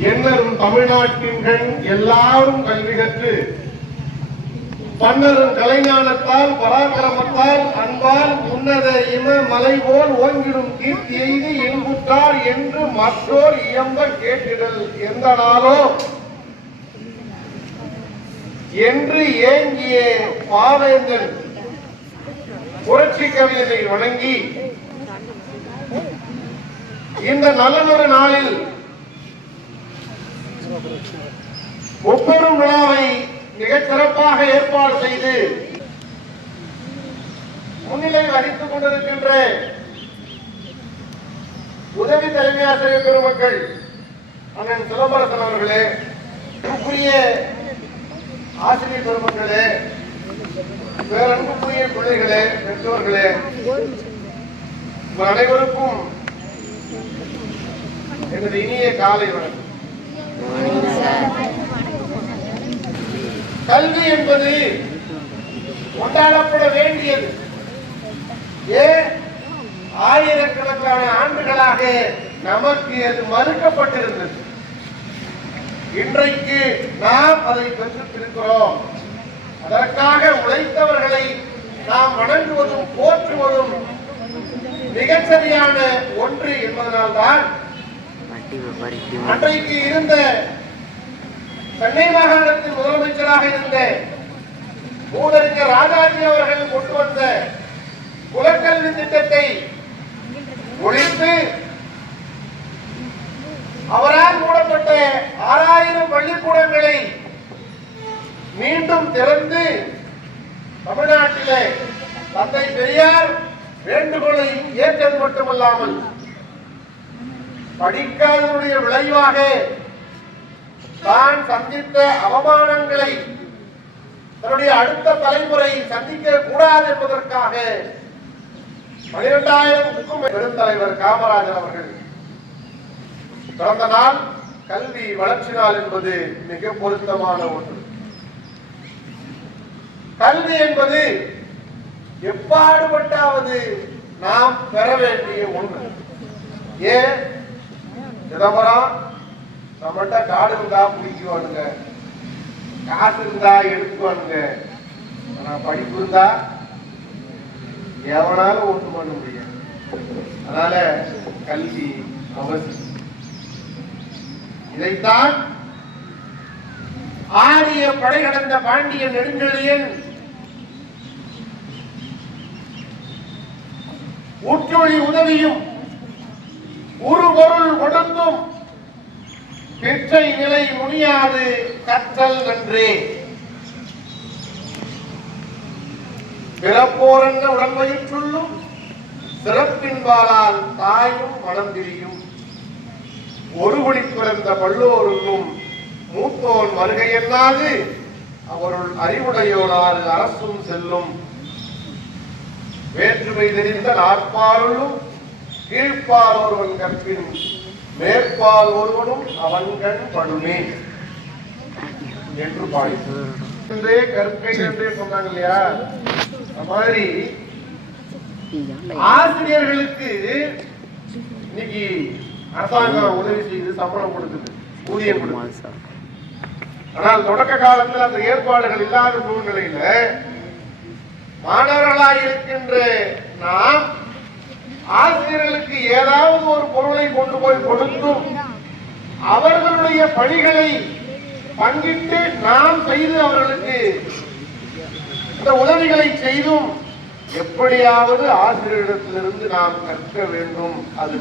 எண்ணரும் தமிழ்நாட்டின் கண் எல்லாரும் கல்வி கற்று பன்னரும் கலைஞானத்தால் பராக்கிரமத்தால் அன்பால் உன்னத இம மலை போல் ஓங்கிடும் கீர்த்தி எய்தி இன்புற்றார் என்று மற்றோர் இயம்ப கேட்டிடல். எந்த நாளோ என்று ஏங்கிய பாவேந்தன் புரட்சி கவிதை வணங்கி இந்த நல்லதொரு நாளில் ஒவ்வொரு விழாவை மிகச் சிறப்பாக ஏற்பாடு செய்து முன்னிலை வகித்துக் கொண்டிருக்கின்ற உதவி தலைமை ஆசிரியர் பெருமக்கள் அண்ணன் சிலம்பரசன் அவர்களே அன்புக்குரிய ஆசிரியர் பெருமக்களே பேரன்புக்குரிய பிள்ளைகளே பெற்றோர்களே உங்கள் அனைவருக்கும் எனது இனிய காலை வணக்கம். கல்வி என்பது கொண்டாடப்பட வேண்டியது. ஏன் ஆயிரக்கணக்கான ஆண்டுகளாக நமக்கு அது மறுக்கப்பட்டிருந்தது. இன்றைக்கு நாம் அதை பெற்றிருக்கிறோம். அதற்காக உழைத்தவர்களை நாம் வணங்குவதும் போற்றுவதும் மிகச்சரியான ஒன்று என்பதனால்தான் அன்றைக்கு இருந்த சென்னை மாகாணத்தின் முதலமைச்சராக இருந்த மூதறிஞர் ராஜாஜி அவர்கள் கொண்டு வந்த குலக்கல்வி திட்டத்தை ஒழித்து அவரால் மூடப்பட்ட ஆறாயிரம் பள்ளிக்கூடங்களை மீண்டும் திறந்து தமிழ்நாட்டிலே தந்தை பெரியார் வேண்டுகோளை ஏற்றது மட்டுமல்லாமல் படிக்காதவருடைய விளைவாக தான் சந்தித்த அவமானங்களை தன்னுடைய அடுத்த தலைமுறை சந்திக்க கூடாது என்பதற்காக பனிரெண்டாயிரத்துக்கும் பெருந்தலைவர் காமராஜர் அவர்கள் பிறந்த நாள் கல்வி வளர்ச்சி நாள் என்பது மிக பொருத்தமான ஒன்று. கல்வி என்பது எப்பாடுபட்டாவது நாம் பெற வேண்டிய ஒன்று. ஏன்? சிதம்பரம் நம்மகிட்ட காடு இருந்தா பிடிக்குவானுங்க. காசு இருந்தா எடுத்துக்குவானுங்க ஆனா படிப்பு இருந்தா எவனாலும் ஒன்று பண்ண முடியாது. அதனால கல்வி அவசியம். இதைத்தான் ஆரிய படை கடந்த பாண்டிய நெடுஞ்செழியன் உற்றொழி உதவியும் பொருள் கொடுத்தும் பெற்றை நிலை முடியாது கற்றல் நன்றே. பிறப்போரங்க உடம்பயிற்றுள்ளும் சிறப்பின்பாலால் தாயும் மனம் திரியும் ஒரு குடி பிறந்த பல்லோருக்கும் மூத்தோன் வருகையல்லாது அவருள் அறிவுடையோனால் அரசும் செல்லும். வேற்றுமை தெரிந்த நாற்பாலுள்ளும் கீழ்ப்பால் ஒருவன் கற்பின் மேற்பால் ஒருவனும் அவன்கண் படுமே என்று பாடி என்றே கற்கை என்றே சொன்னாங்க இல்லையா? அந்த மாதிரி ஆசிரியர்களுக்கு இன்னைக்கு அரசாங்கம் உதவி செய்து சம்பளம் கொடுக்குது ஊதியம் கொடுக்குது. ஆனால் தொடக்க காலத்தில் அந்த ஏற்பாடுகள் இல்லாத சூழ்நிலையில மாணவர்களாக இருக்கின்ற நாம் ஆசிரியர்களுக்கு ஏதாவது ஒரு பொருளை கொண்டு போய் கொடுத்தும் அவர்களுடைய பணிகளை பங்கிட்டு நாம் செய்து அவர்களுக்கு இந்த உதவிகளை செய்தும் எப்படியாவது ஆசிரியரிடத்திலிருந்து நாம் கற்க வேண்டும். அது